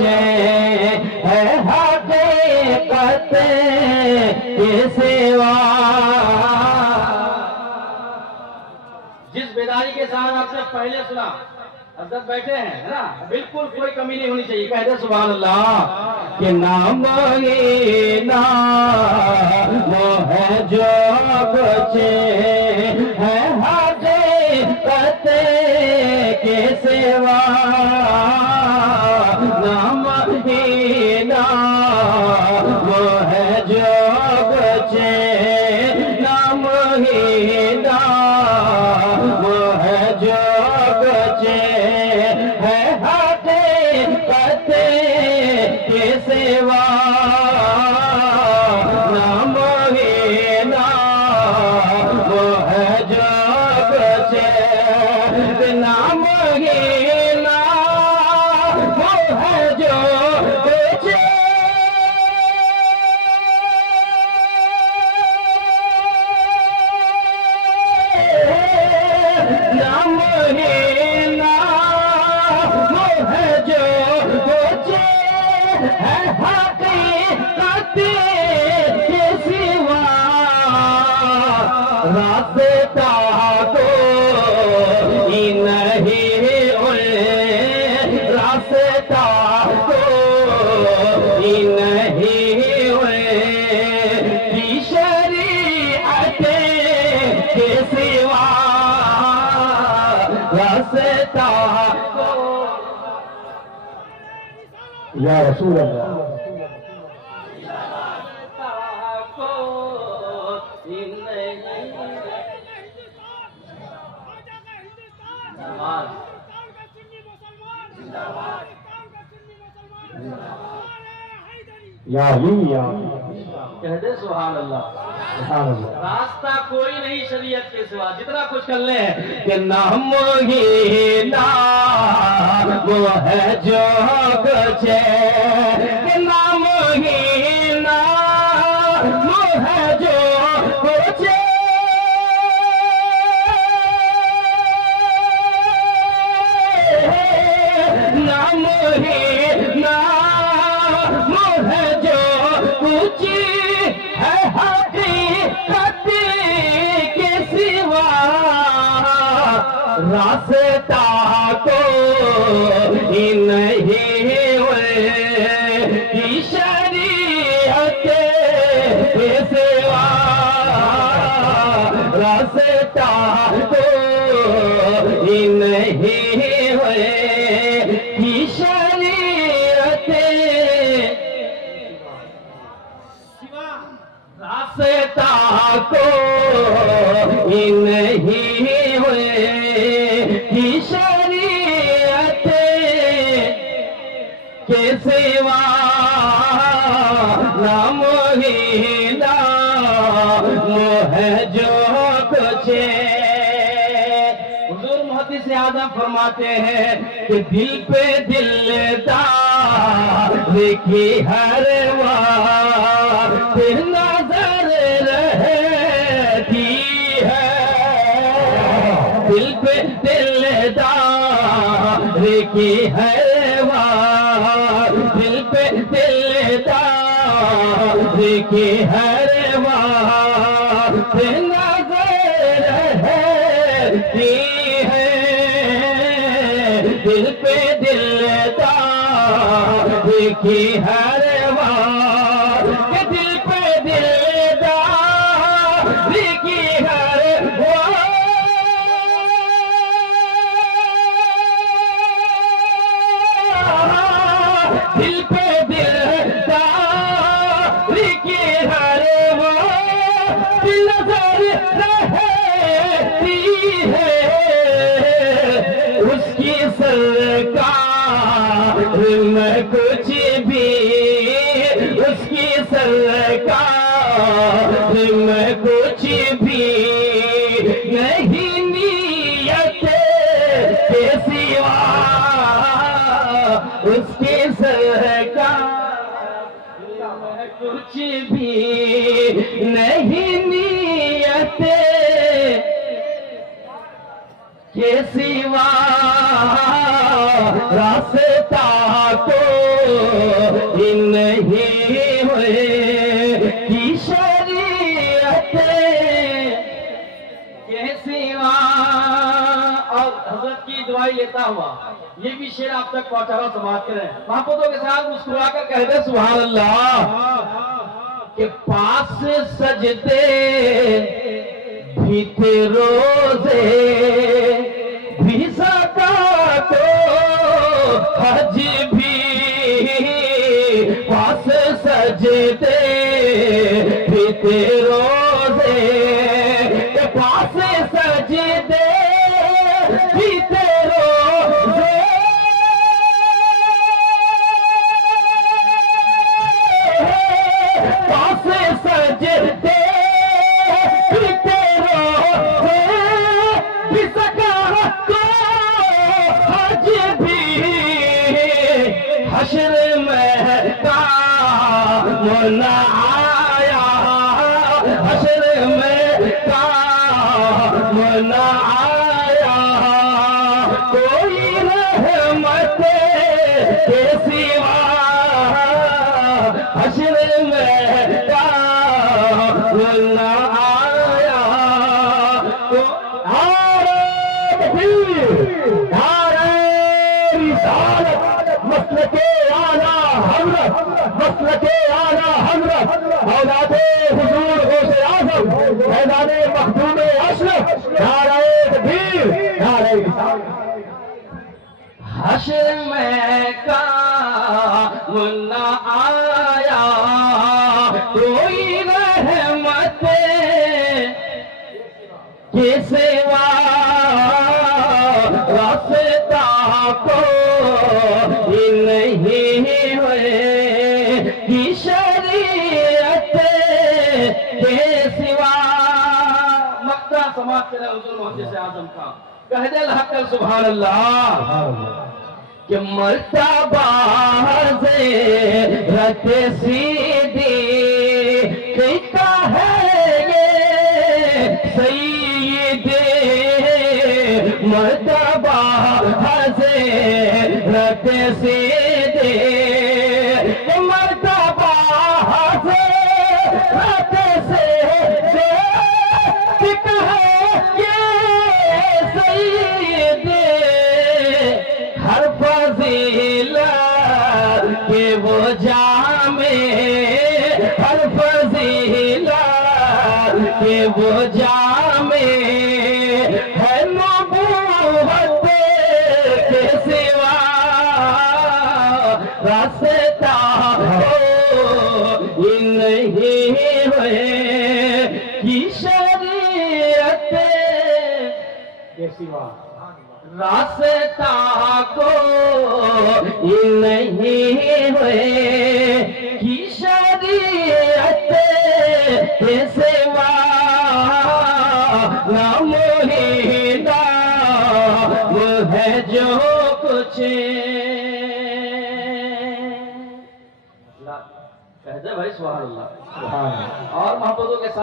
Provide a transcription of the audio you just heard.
ہے حقیقت کے سوا۔ جس بیداری کے ساتھ آپ نے پہلے سنا، حضرت بیٹھے ہیں نا، بالکل کوئی کمی نہیں ہونی چاہیے، کہہ دیں سبحان اللہ کہ نام ہی نام وہ ہے جو کچھ ہے حقیقت کے سوا۔ نام ہی نام وہ ہے جو کچھ نام ہی نام وہ ہے جو کچھ ہے حقیقت کے سوا۔ نام ہی نام وہ ہے جو کچھ نام ہی نام وہ ہے جو کچھ نام ہی نام وہ ہے جو کچھ ہے حقیقت کے سوا۔ راستہ کوئی نہیں راستہ کوئی نہیں کی شریعت کے سوا۔ راستہ یا رسول اللہ یا کہہ دے سبحان اللہ۔ راستہ کوئی نہیں شریعت کے سوا، جتنا کچھ کر لیں کہ نام ہی نام وہ ہے جو کچھ کہ نام ہی نام وہ ہے جو کچھ نام ہی نام وہ ہے جو کچھ ہے حقیقت کے سوا۔ راستہ کوئی نہیں کی شریعت کے سوا۔ راستہ کوئی نہیں کی شریعت راستہ کوئی نہیں کی شریعت کے سوا۔ نام ہی نام وہ ہے جو کچھ حضور محدث اعظم فرماتے ہیں کہ دل پہ دلدار کی ہر وار نظر رہتی ہے۔ دل پہ دلدار کی ہر وار دل پہ دلدار کی ہر وار نظر رہتی ہے۔ دل پہ دلدار کی ہر وار کہ دل پہ دلدار کی ہر وار دل پہ دلدار کی ہر وار نظر رہتی ہے۔ اس کی سرکار میں کچھ بھی اس کی سرکار میں کچھ بھی نہیں نیت کے سوا۔ اس کی سرکار میں کچھ بھی نہیں نیت کے سوا۔ راستہ کو دیتا ہوا، یہ بھی شعر آپ تک پہنچا رہا، سماعت کریں، محبتوں کے ساتھ مسکرا کر کہہ دے سبحان اللہ کہ پاس سجدے بھی تھے روزے بھی زکات و حج بھی، پاس سجدے بھی تھے روزے پاس سجدے بھی تھے روزے پاس سجدے بھی تھے روزے بھی زکات و حج بھی، حشر میں کام نہ آیا حشر میں کام نہ آیا کوئی رحمت کے سوا حشر میں کام نہ آیا مسلک اعلیٰ حضرت مسلک اعلیٰ حضرت اولاد حضور غوث اعظم میدان مخدوم اشرف نعرہ تکبیر نعرہ رسالت حشر میں کام نہ آیا کوئی رحمت کے سوا راستہ کو نہیں ہوئے کی شریعت کے سوا مقطع سماعت کرے حضور محدث اعظم کا کہہ دے الحق سبحان اللہ کہ مرتبہ حضرت سیدی کہتا ہے یہ سید مرتبہ حضرت سیدی مرتبہ حضرت سیدی کہتا ہے یہ سید ہر فضیلت کے وہ جامع ہر فضیلت کے وہ جامع ہے نبوت کے سوا راستہ ہو نہیں ہوئے کی شریعت کے سوا راستہ کو نہیں ہوئے کی شریعت کے سوا نامحیدہ وہ ہے جو کچھ کہہ دے بھائی سبحان اللہ اور محبتوں کے ساتھ